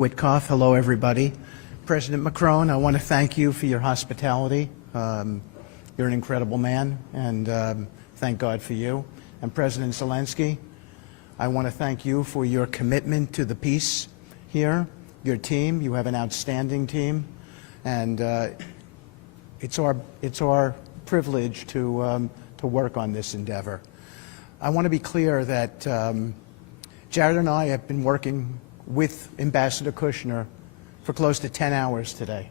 Witkoff, hello everybody. President Macron, I want to thank you for your hospitality. You're an incredible man, and thank God for you. And President Zelensky, I want to thank you for your commitment to the peace here. Your team, you have an outstanding team, and it's our privilege to work on this endeavor. I want to be clear that Jared and I have been working with Ambassador Kushner for close to 10 hours today.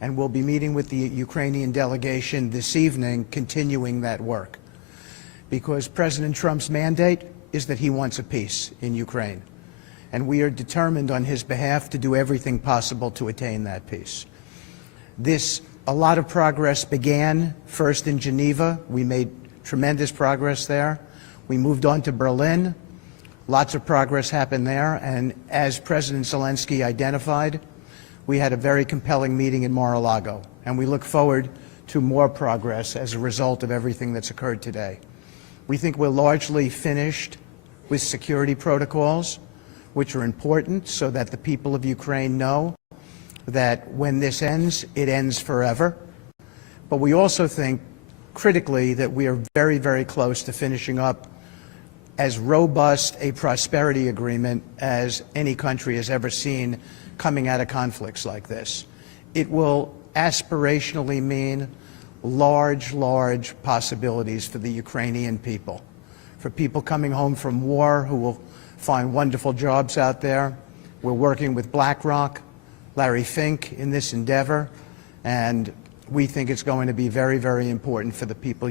And we'll be meeting with the Ukrainian delegation this evening, continuing that work. Because President Trump's mandate is that he wants a peace in Ukraine. And we are determined on his behalf to do everything possible to attain that peace. A lot of progress began first in Geneva. We made tremendous progress there. We moved on to Berlin. Lots of progress happened there, and as President Zelensky identified, we had a very compelling meeting in Mar-a-Lago, and we look forward to more progress as a result of everything that's occurred today. We think we're largely finished with security protocols, which are important so that the people of Ukraine know that when this ends, it ends forever. But we also think, critically, that we are very, very close to finishing up as robust a prosperity agreement as any country has ever seen coming out of conflicts like this. It will aspirationally mean large, large possibilities for the Ukrainian people, for people coming home from war who will find wonderful jobs out there. We're working with BlackRock, Larry Fink in this endeavor, and we think it's going to be very, very important for the people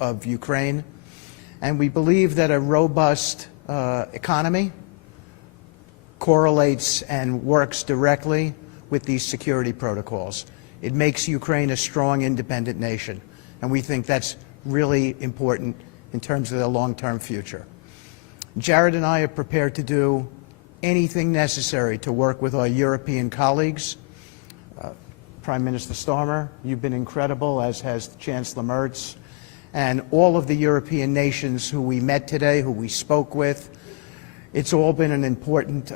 of Ukraine. And we believe that a robust economy correlates and works directly with these security protocols. It makes Ukraine a strong, independent nation. And we think that's really important in terms of the long-term future. Jared and I are prepared to do anything necessary to work with our European colleagues. Prime Minister Starmer, you've been incredible, as has Chancellor Merz, and all of the European nations who we met today, who we spoke with. It's all been an important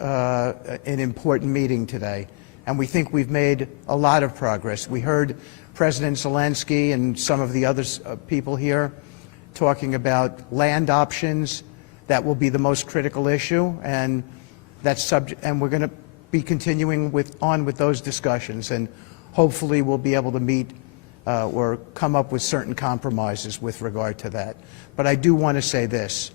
meeting today, and we think we've made a lot of progress. We heard President Zelensky and some of the other people here talking about land options. That will be the most critical issue, and we're going to be continuing on with those discussions, and hopefully we'll be able to meet or come up with certain compromises with regard to that. But I do want to say this.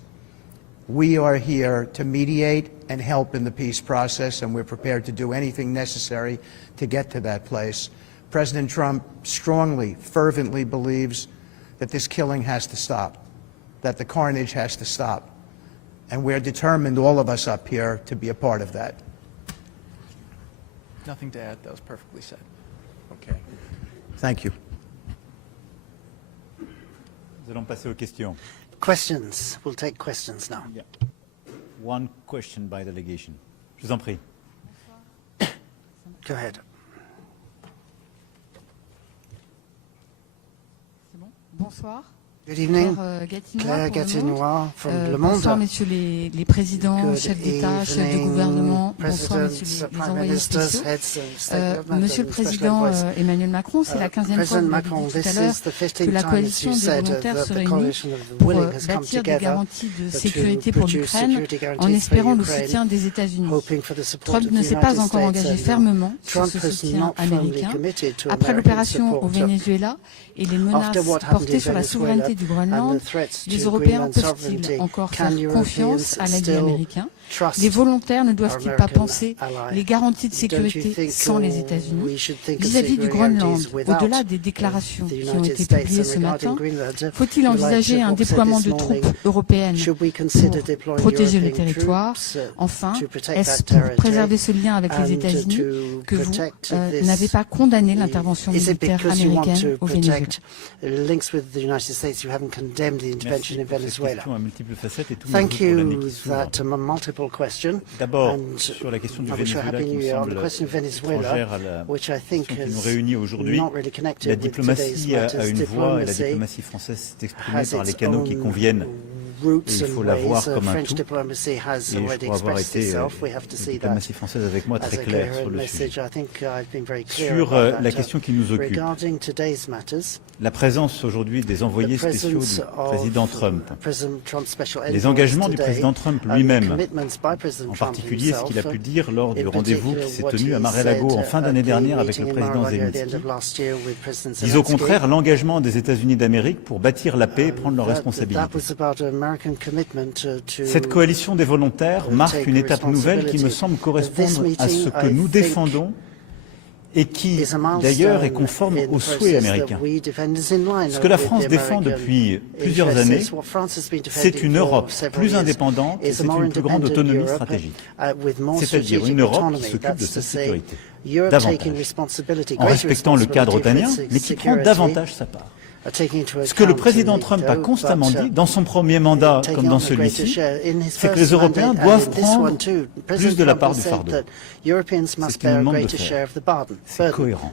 We are here to mediate and help in the peace process, and we're prepared to do anything necessary to get to that place. President Trump strongly, fervently believes that this killing has to stop, that the carnage has to stop. And we're determined, all of us up here, to be a part of that. Nothing to add. That was perfectly said. Okay. Thank you. Nous allons passer aux questions. Questions. We'll take questions now. Yeah. One question by delegation. Je vous en prie. Go ahead. C'est bon? Bonsoir. Good evening. Claire Gatinois from Le Monde. Bonsoir, messieurs les présidents, chefs d'État, chefs de gouvernement. Bonsoir, messieurs les envoyés spéciaux. Monsieur le Président Emmanuel Macron, c'est la 15e fois que vous avez dit tout à l'heure que la coalition des volontaires se réunit pour bâtir des garanties de sécurité pour l'Ukraine en espérant le soutien des États-Unis. Trump ne s'est pas encore engagé fermement sur ce soutien américain. Après l'opération au Venezuela et les menaces portées sur la souveraineté du Groenland, les Européens peuvent-ils encore faire confiance à l'allié américain? Les volontaires ne doivent-ils pas penser les garanties de sécurité sans les États-Unis? Vis-à-vis du Groenland, au-delà des déclarations qui ont été publiées ce matin, faut-il envisager un déploiement de troupes européennes pour protéger le territoire? Enfin, est-ce pour préserver ce lien avec les États-Unis que vous n'avez pas condamné l'intervention militaire américaine au Venezuela? Thank you. That multiple question. D'abord, sur la question du Venezuela, qui me semble étrangère à la question qui nous réunit aujourd'hui, la diplomatie a une voix et la diplomatie française s'est exprimée par les canaux qui conviennent. roots il faut and la voir ways. comme un French tout. diplomacy has Et je already crois avoir expressed été, itself. We have to la see that diplomatie française avec moi as très a claire coherent sur le message. sujet. I think I've been very clear Sur about la that. question qui nous occupe, Regarding today's matters, la présence aujourd'hui des envoyés the spéciaux presence du président Trump, President Trump's special les envoys engagements du today, président Trump and the lui-même, commitments by President en Trump particulier ce qu'il a himself, pu dire lors du in rendez-vous qui particular s'est what tenu he à Mar-a-Lago said en fin at d'année the dernière avec meeting le in président Mar-a-Lago at the end Zelensky, of last year with President disent au Zelensky. contraire l'engagement des États-Unis d'Amérique pour bâtir la paix et prendre leurs That responsabilités. was about American commitment to Cette coalition des volontaires marque une étape nouvelle qui me semble correspondre à ce que nous défendons et qui, d'ailleurs, est conforme aux souhaits américains. Ce que la France défend depuis plusieurs années, c'est une Europe plus indépendante et c'est une plus grande autonomie stratégique, c'est-à-dire une Europe qui s'occupe de sa sécurité, davantage, en respectant le cadre otanien, mais qui prend davantage sa part. Ce que le président Trump a constamment dit, dans son premier mandat comme dans celui-ci, c'est que les Européens doivent prendre plus de la part du fardeau. C'est ce qu'il nous demande de faire. C'est cohérent.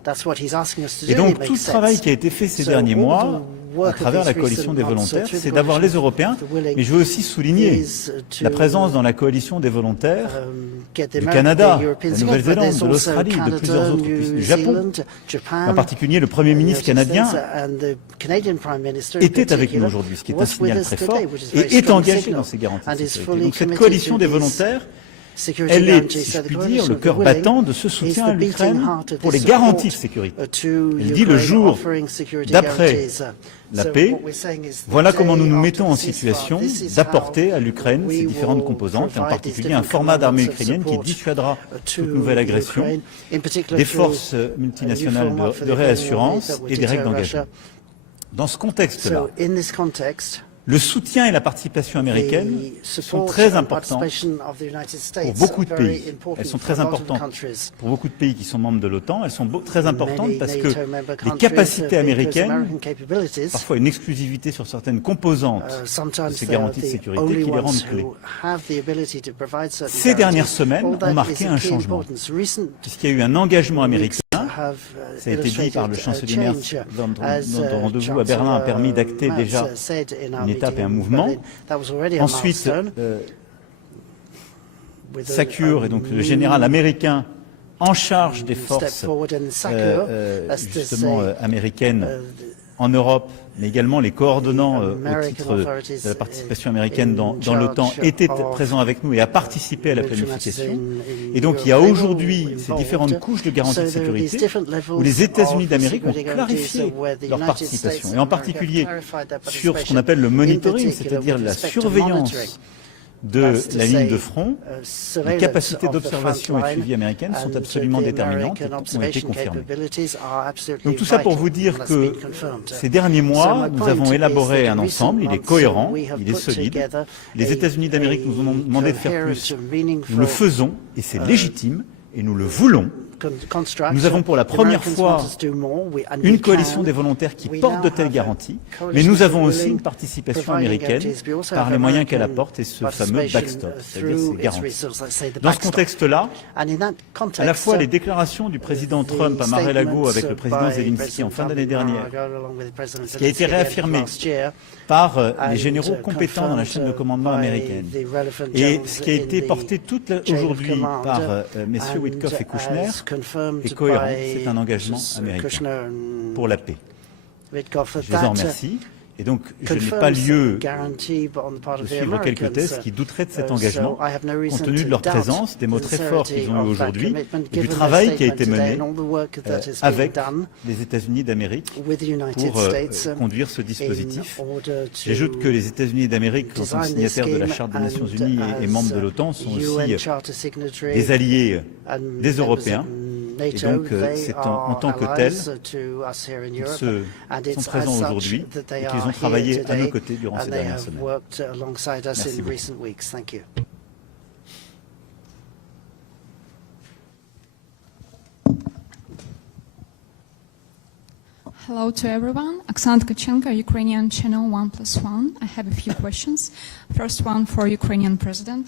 Et donc tout le travail qui a été fait ces derniers mois, à travers la coalition des volontaires, c'est d'avoir les Européens, mais je veux aussi souligner la présence dans la coalition des volontaires du Canada, de la Nouvelle-Zélande, de l'Australie, de plusieurs autres pays, du Japon. En particulier, le Premier ministre canadien était avec nous aujourd'hui, ce qui est un signal très fort, et est engagé dans ces garanties de sécurité. Donc cette coalition des volontaires, elle est, si je puis dire, le cœur battant de ce soutien à l'Ukraine pour les garanties de sécurité. Elle dit le jour d'après la paix, voilà comment nous nous mettons en situation d'apporter à l'Ukraine ces différentes composantes, et en particulier un format d'armée ukrainienne qui dissuadera toute nouvelle agression, des forces multinationales de réassurance et des règles d'engagement. Dans ce contexte-là, le soutien et la participation américaine sont très importants pour beaucoup de pays. Elles sont très importantes pour beaucoup de pays qui sont membres de l'OTAN. Elles sont très importantes parce que les capacités américaines, parfois une exclusivité sur certaines composantes de ces garanties de sécurité qui les rendent clés. Ces dernières semaines ont marqué un changement, puisqu'il y a eu un engagement américain. Ça a été dit par le chancelier Merz dans notre rendez-vous à Berlin, a permis d'acter déjà une étape et un mouvement. Ensuite, SACEUR, et donc le général américain en charge des forces justement américaines en Europe, mais également les coordonnants au titre de la participation américaine dans l'OTAN étaient présents avec nous et a participé à la planification. Et donc il y a aujourd'hui ces différentes couches de garantie de sécurité où les États-Unis d'Amérique ont clarifié leur participation, et en particulier sur ce qu'on appelle le monitoring, c'est-à-dire la surveillance de la ligne de front. Les capacités d'observation et de suivi américaines sont absolument déterminantes et ont été confirmées. Donc tout ça pour vous dire que ces derniers mois, nous avons élaboré un ensemble, il est cohérent, il est solide. Les États-Unis d'Amérique nous ont demandé de faire plus, nous le faisons et c'est légitime et nous le voulons. Nous avons pour la première fois une coalition des volontaires qui porte de telles garanties, mais nous avons aussi une participation américaine par les moyens qu'elle apporte et ce fameux backstop, c'est-à-dire ces garanties. Dans ce contexte-là, à la fois les déclarations du président Trump à Mar-a-Lago avec le président Zelensky en fin d'année dernière, ce qui a été réaffirmé par les généraux compétents dans la chaîne de commandement américaine, et ce qui a été porté aujourd'hui par messieurs Witkoff et Kushner, est cohérent, c'est un engagement américain pour la paix. Je les en remercie. Et donc, je n'ai pas lieu de suivre quelques thèses qui douteraient de cet engagement, compte tenu de leur présence, des mots très forts qu'ils ont eu aujourd'hui, et du travail qui a été mené avec les États-Unis d'Amérique pour conduire ce dispositif. J'ajoute que les États-Unis d'Amérique, en tant que signataires de la Charte des Nations Unies et membres de l'OTAN, sont aussi des alliés des Européens. Et donc, c'est en tant que tels qu'ils sont présents aujourd'hui et qu'ils ont travaillé à nos côtés durant ces dernières semaines. Merci beaucoup. Hello to everyone. Oksana Tkachenko, Ukrainian channel 1+1. I have a few questions. First one for Ukrainian president.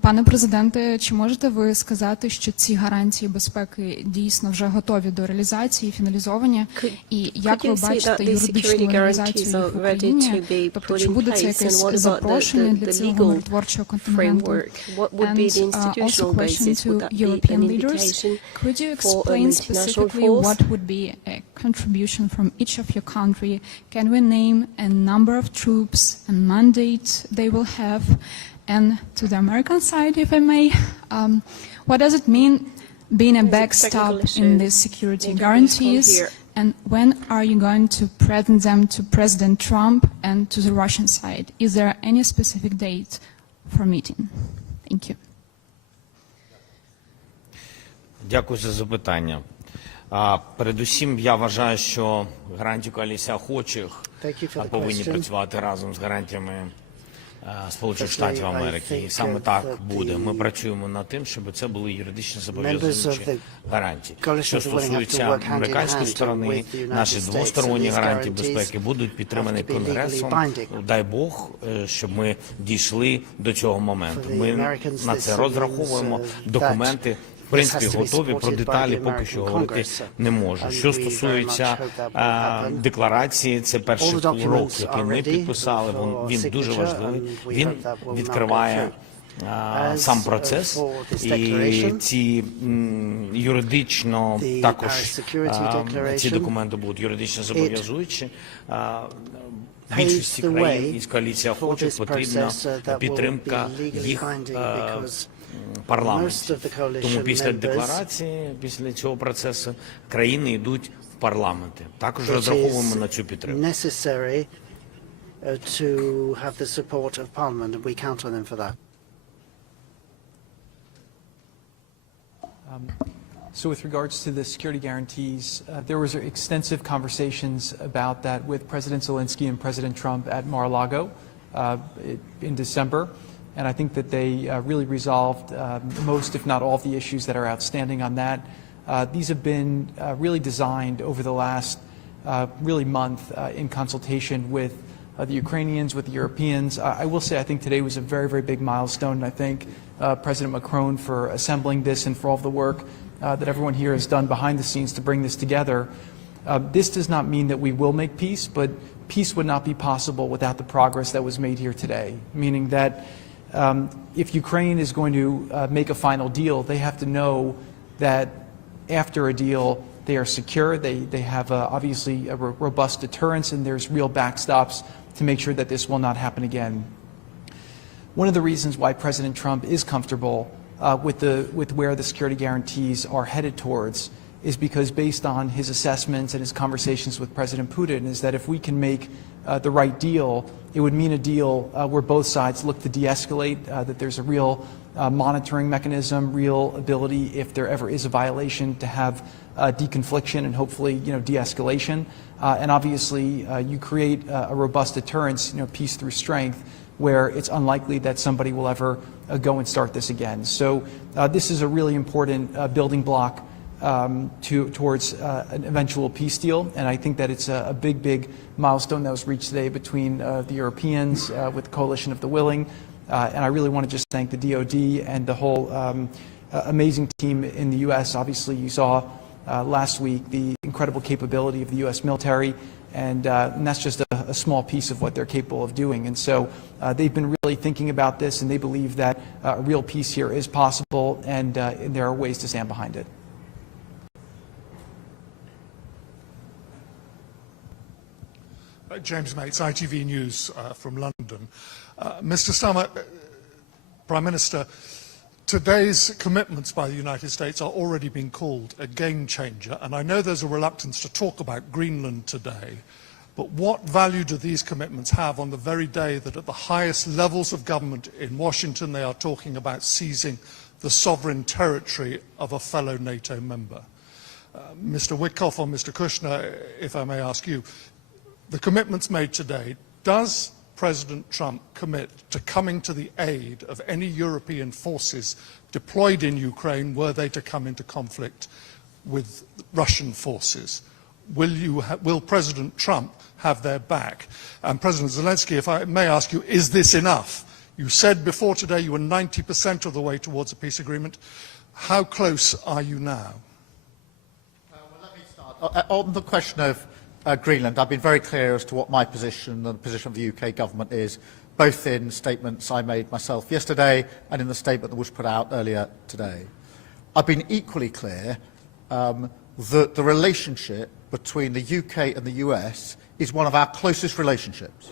Пане президенте, чи можете ви сказати, що ці гарантії безпеки дійсно вже готові до реалізації, фіналізовані? І як ви бачите юридичну реалізацію в Україні? Тобто, чи буде це якесь запрошення для цього миротворчого контингенту? And also question to European leaders. Could you explain specifically what would be a contribution from each of your country? Can we name a number of troops and mandate they will have? And to the American side, if I may, what does it mean being a backstop in these security guarantees? And when are you going to present them to President Trump and to the Russian side? Is there any specific date for meeting? Thank you. Дякую за запитання. Передусім, я вважаю, що гарантії коаліції охочих повинні працювати разом з гарантіями Сполучених Штатів Америки. І саме так буде. Ми працюємо над тим, щоб це були юридично зобов'язуючі гарантії. Що стосується американської сторони, наші двосторонні гарантії безпеки будуть підтримані Конгресом. Дай Бог, щоб ми дійшли до цього моменту. Ми на це розраховуємо, документи в принципі готові, про деталі поки що говорити не можу. Що стосується декларації, це перший крок, який ми підписали, він дуже важливий, він відкриває сам процес, і ці юридично також ці документи будуть юридично зобов'язуючі. Більшості країн із коаліції охочих потрібна підтримка їх парламенті. Тому після декларації, після цього процесу, країни йдуть в парламенти. Також розраховуємо на цю підтримку. So with regards to the security guarantees, there was extensive conversations about that with President Zelensky and President Trump at Mar-a-Lago in December. And I think that they really resolved most, if not all, of the issues that are outstanding on that. These have been really designed over the last really month in consultation with the Ukrainians, with the Europeans. I will say I think today was a very, very big milestone. And I thank President Macron for assembling this and for all of the work that everyone here has done behind the scenes to bring this together. This does not mean that we will make peace, but peace would not be possible without the progress that was made here today, meaning that if Ukraine is going to make a final deal, they have to know that after a deal, they are secure, they have obviously a robust deterrence, and there's real backstops to make sure that this will not happen again. One of the reasons why President Trump is comfortable with where the security guarantees are headed towards is because based on his assessments and his conversations with President Putin is that if we can make the right deal, it would mean a deal where both sides look to de-escalate, that there's a real monitoring mechanism, real ability, if there ever is a violation, to have deconfliction and hopefully, de-escalation. And obviously, you create a robust deterrence, peace through strength, where it's unlikely that somebody will ever go and start this again. So this is a really important building block towards an eventual peace deal, and I think that it's a big, big milestone that was reached today between the Europeans with the Coalition of the Willing, and I really want to just thank the DoD and the whole amazing team in the U.S. Obviously, you saw last week the incredible capability of the U.S. military, and that's just a small piece of what they're capable of doing. And so they've been really thinking about this, and they believe that a real peace here is possible, and there are ways to stand behind it. James Mates, ITV News from London. Mr. Starmer, Prime Minister, today's commitments by the United States are already being called a game changer, and I know there's a reluctance to talk about Greenland today, but what value do these commitments have on the very day that at the highest levels of government in Washington they are talking about seizing the sovereign territory of a fellow NATO member? Mr. Witkoff or Mr. Kushner, if I may ask you, the commitments made today, does President Trump commit to coming to the aid of any European forces deployed in Ukraine were they to come into conflict with Russian forces? will President Trump have their back? And President Zelensky, if I may ask you, is this enough? You said before today you were 90% of the way towards a peace agreement. How close are you now? Well, let me start. On the question of Greenland, I've been very clear as to what my position and the position of the UK government is, both in statements I made myself yesterday and in the statement that was put out earlier today. I've been equally clear that the relationship between the UK and the US is one of our closest relationships,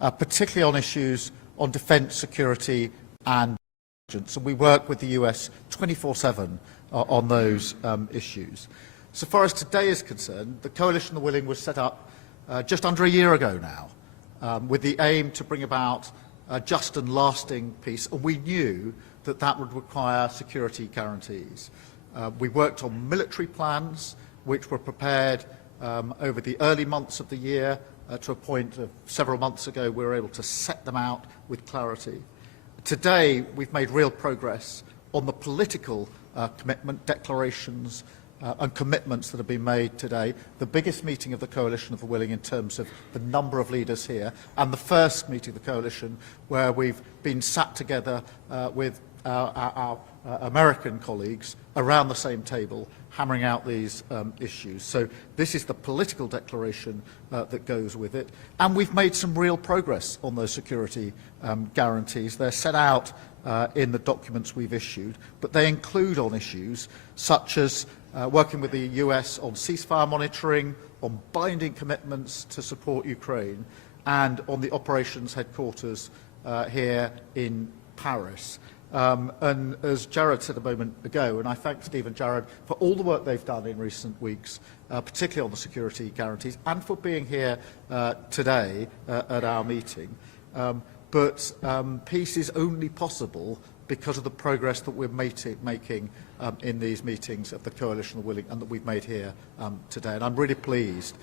particularly on issues on defence, security and intelligence. And we work with the US 24/7 on those issues. So far as today is concerned, the Coalition of the Willing was set up just under a year ago now, with the aim to bring about just and lasting peace, and we knew that that would require security guarantees. We worked on military plans, which were prepared over the early months of the year. To a point of several months ago, we were able to set them out with clarity. Today, we've made real progress on the political commitment, declarations and commitments that have been made today. The biggest meeting of the Coalition of the Willing in terms of the number of leaders here, and the first meeting of the Coalition where we've been sat together with our American colleagues around the same table, hammering out these issues. So this is the political declaration that goes with it. And we've made some real progress on those security guarantees. They're set out in the documents we've issued, but they include on issues such as working with the US on ceasefire monitoring, on binding commitments to support Ukraine, and on the operations headquarters here in Paris. And as Jared said a moment ago, and I thank Steve and Jared for all the work they've done in recent weeks, particularly on the security guarantees, and for being here today at our meeting. But peace is only possible because of the progress that we're making in these meetings of the Coalition of the Willing and that we've made here today. And I'm really pleased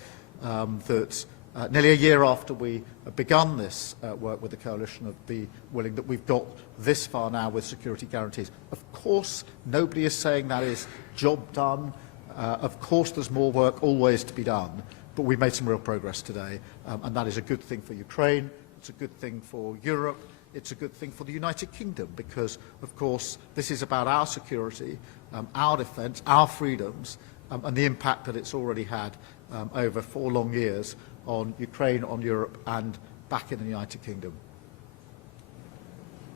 that nearly a year after we begun this work with the Coalition of the Willing, that we've got this far now with security guarantees. Of course, nobody is saying that is job done. Of course, there's more work always to be done, but we've made some real progress today, and that is a good thing for Ukraine, it's a good thing for Europe, it's a good thing for the United Kingdom, because, of course, this is about our security, our defence, our freedoms, and the impact that it's already had over 4 long years on Ukraine, on Europe, and back in the United Kingdom.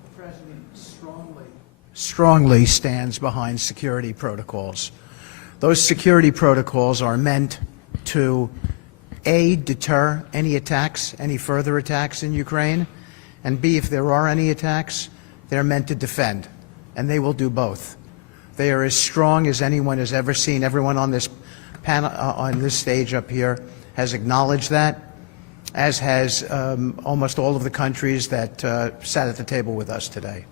The President strongly stands behind security protocols. Those security protocols are meant to, A, deter any attacks, any further attacks in Ukraine, and B, if there are any attacks, they're meant to defend, and they will do both. They are as strong as anyone has ever seen. Everyone on this panel, on this stage up here, has acknowledged that, as has almost all of the countries that sat at the table with us today.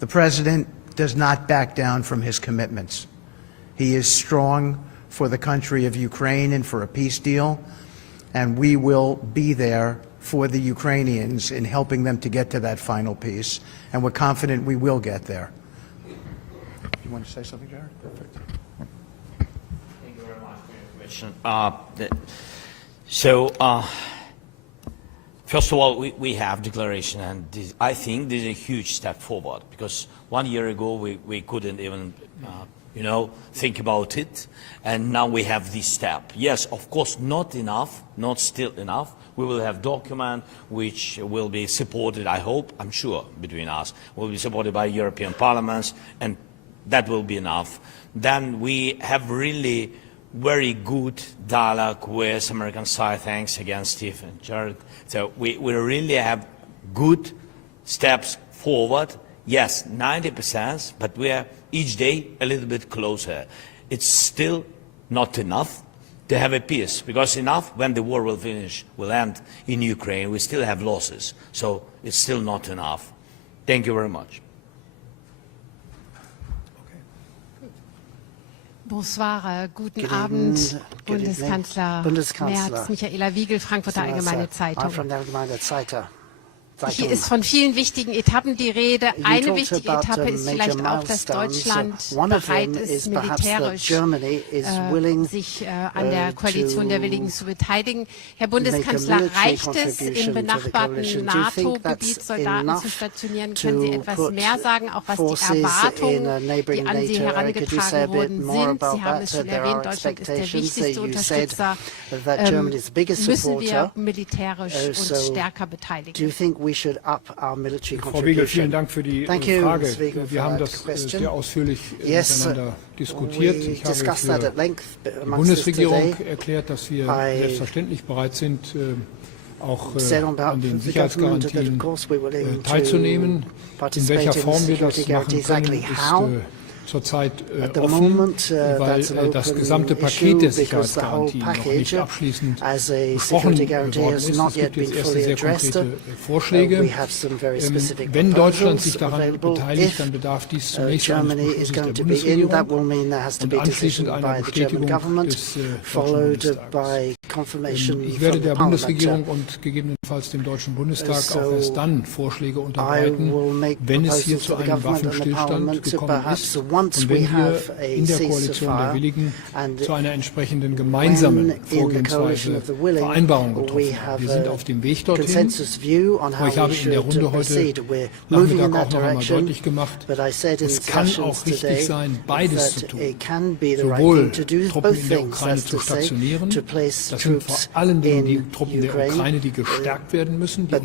The President does not back down from his commitments. He is strong for the country of Ukraine and for a peace deal, and we will be there for the Ukrainians in helping them to get to that final peace, and we're confident we will get there. You want to say something, Jared? Perfect. Thank you very much for your question. First of all, we have declaration, and I think this is a huge step forward, because 1 year ago we couldn't even think about it, and now we have this step. Yes, of course, not enough, not still enough. We will have document which will be supported, I hope, I'm sure, between us, will be supported by European parliaments, and that will be enough. Then we have really very good dialogue with American side. Thanks again, Steve and Jared. So we really have good steps forward. Yes, 90%, but we are each day a little bit closer. It's still not enough to have a peace, because enough when the war will finish, will end in Ukraine, we still have losses. So it's still not enough. Thank you very much. Bonsoir, guten Abend, Bundeskanzler Merz, Michaela Wiegel, Frankfurter Allgemeine Zeitung. Hier ist von vielen wichtigen Etappen die Rede. Eine wichtige Etappe ist vielleicht auch, dass Deutschland bereit ist, militärisch sich an der Koalition der Willigen zu beteiligen. Herr Bundeskanzler, reicht es, im benachbarten NATO-Gebiet Soldaten zu stationieren? Können Sie etwas mehr sagen, auch was die Erwartungen, die an Sie herangetragen worden sind? Sie haben es schon erwähnt, Deutschland ist der wichtigste Unterstützer. Müssen wir militärisch uns stärker beteiligen? Frau Wegel, vielen Dank für die Frage. Wir haben das sehr ausführlich miteinander diskutiert. Ich habe für die Bundesregierung erklärt, dass wir selbstverständlich bereit sind, auch an den Sicherheitsgarantien teilzunehmen. In welcher Form wir das machen können, ist zurzeit offen, weil das gesamte Paket der Sicherheitsgarantien noch nicht abschließend besprochen worden ist. Es gibt jetzt erste sehr konkrete Vorschläge. Wenn Deutschland sich daran beteiligt, dann bedarf dies zunächst eines Beschlusses der Bundesregierung und anschließend einer Bestätigung des Deutschen Bundestags. Ich werde der Bundesregierung und gegebenenfalls dem Deutschen Bundestag auch erst dann Vorschläge unterbreiten, wenn es hier zu einem Waffenstillstand gekommen ist. Und wenn wir in der Koalition der Willigen zu einer entsprechenden gemeinsamen Vorgehensweise Vereinbarung getroffen haben. Wir sind auf dem Weg dorthin. Aber ich habe in der Runde heute Nachmittag auch noch einmal deutlich gemacht, es kann auch richtig sein, beides zu tun. Sowohl Truppen in der Ukraine zu stationieren, das sind vor allen Dingen die Truppen der Ukraine, die gestärkt werden müssen, die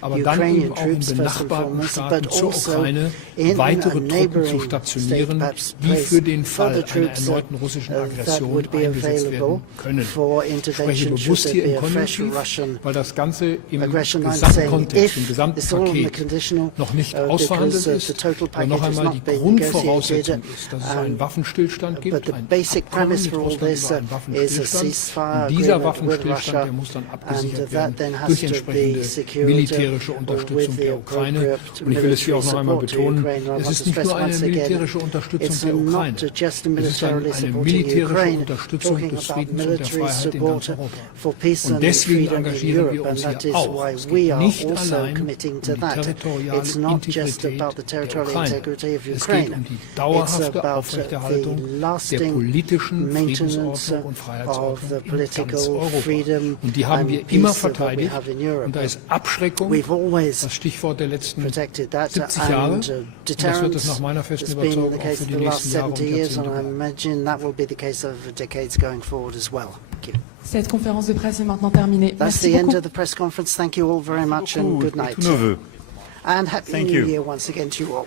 aber dann eben auch in benachbarten Staaten zur Ukraine weitere Truppen zu stationieren, die für den Fall einer erneuten russischen Aggression eingesetzt werden können. Ich spreche bewusst hier im Konjunktiv, weil das Ganze im Gesamtkontext, im gesamten Paket noch nicht ausverhandelt ist. Aber noch einmal, die Grundvoraussetzung ist, dass es einen Waffenstillstand gibt, ein Abkommen mit Russland über einen Waffenstillstand. Und dieser Waffenstillstand, der muss dann abgesichert werden durch entsprechende militärische Unterstützung der Ukraine. Und ich will es hier auch noch einmal betonen, es ist nicht nur eine militärische Unterstützung der Ukraine, es ist eine militärische Unterstützung des Friedens und der Freiheit in ganz Europa. Und deswegen engagieren wir uns hier auch. Es geht nicht allein um die territoriale Integrität der Ukraine. Es geht um die dauerhafte Aufrechterhaltung der politischen Friedensordnung und Freiheitsordnung in ganz Europa. Und die haben wir immer verteidigt. Und da ist Abschreckung das Stichwort der letzten 70 Jahre. Und das wird es nach meiner festen Überzeugung auch für die nächsten Jahre und Jahrzehnte. Cette conférence de presse est maintenant terminée. That's the end of the press conference. Thank you all very much and good night. And Happy New Year once again to you all.